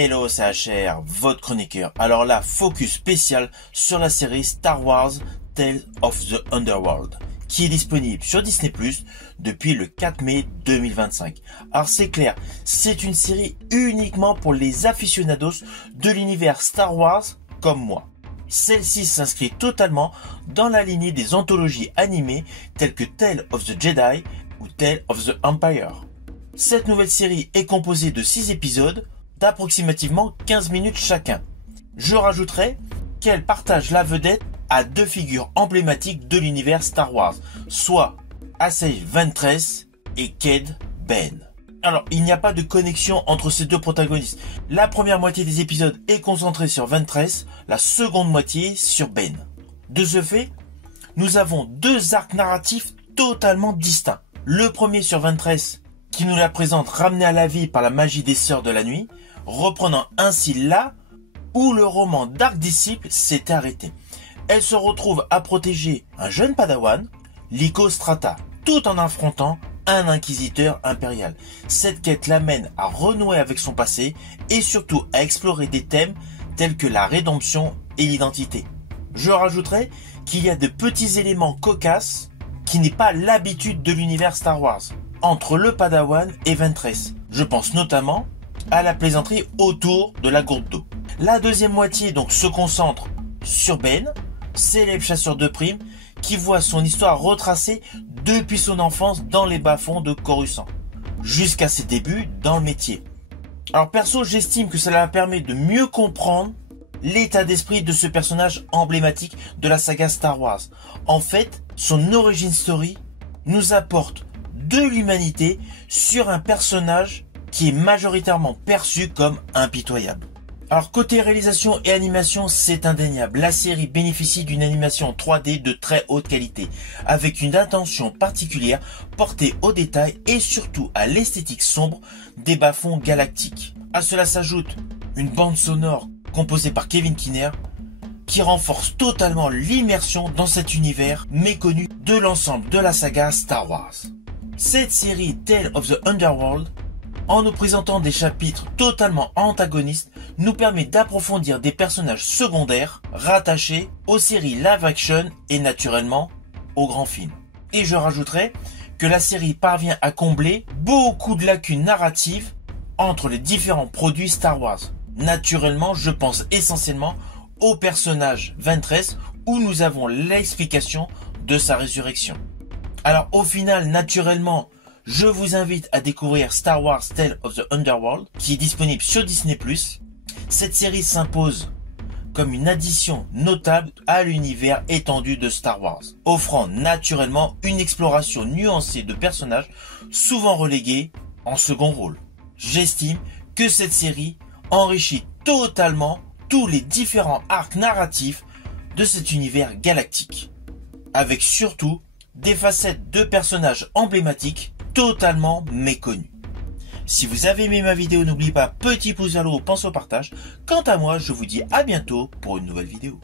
Hello, c'est HR, votre chroniqueur. Alors là, focus spécial sur la série Star Wars Tales of the Underworld, qui est disponible sur Disney+ depuis le 4 mai 2025. Alors c'est clair, c'est une série uniquement pour les aficionados de l'univers Star Wars comme moi. Celle-ci s'inscrit totalement dans la lignée des anthologies animées telles que Tales of the Jedi ou Tales of the Empire. Cette nouvelle série est composée de 6 épisodes d'approximativement 15 minutes chacun. Je rajouterai qu'elle partage la vedette à 2 figures emblématiques de l'univers Star Wars, soit Asajj Ventress et Cad Bane. Alors, il n'y a pas de connexion entre ces deux protagonistes. La première moitié des épisodes est concentrée sur Ventress, la seconde moitié sur Bane. De ce fait, nous avons 2 arcs narratifs totalement distincts. Le premier sur Ventress, qui nous la présente ramenée à la vie par la magie des Sœurs de la Nuit, reprenant ainsi là où le roman Dark Disciple s'est arrêté. Elle se retrouve à protéger un jeune padawan, Lycostrata, tout en affrontant un inquisiteur impérial. Cette quête l'amène à renouer avec son passé et surtout à explorer des thèmes tels que la rédemption et l'identité. Je rajouterai qu'il y a de petits éléments cocasses qui n'est pas l'habitude de l'univers Star Wars entre le padawan et Ventress. Je pense notamment à la plaisanterie autour de la gourde d'eau. La deuxième moitié donc se concentre sur Bane, célèbre chasseur de primes qui voit son histoire retracée depuis son enfance dans les bas-fonds de Coruscant, jusqu'à ses débuts dans le métier. Alors perso, j'estime que cela permet de mieux comprendre l'état d'esprit de ce personnage emblématique de la saga Star Wars. En fait, son origin story nous apporte de l'humanité sur un personnage qui est majoritairement perçu comme impitoyable. Alors côté réalisation et animation, c'est indéniable. La série bénéficie d'une animation 3D de très haute qualité, avec une attention particulière portée aux détails et surtout à l'esthétique sombre des bas-fonds galactiques. À cela s'ajoute une bande sonore composée par Kevin Kiner, qui renforce totalement l'immersion dans cet univers méconnu de l'ensemble de la saga Star Wars. Cette série Tales of the Underworld, en nous présentant des chapitres totalement antagonistes, nous permet d'approfondir des personnages secondaires rattachés aux séries live action et naturellement aux grands films. Et je rajouterai que la série parvient à combler beaucoup de lacunes narratives entre les différents produits Star Wars. Naturellement, je pense essentiellement au personnage Ventress, où nous avons l'explication de sa résurrection. Alors au final, naturellement, je vous invite à découvrir Star Wars Tales of the Underworld, qui est disponible sur Disney+. Cette série s'impose comme une addition notable à l'univers étendu de Star Wars, offrant naturellement une exploration nuancée de personnages souvent relégués en second rôle. J'estime que cette série enrichit totalement tous les différents arcs narratifs de cet univers galactique, avec surtout des facettes de personnages emblématiques totalement méconnus. Si vous avez aimé ma vidéo, n'oubliez pas, petit pouce vers le haut, pense au partage. Quant à moi, je vous dis à bientôt pour une nouvelle vidéo.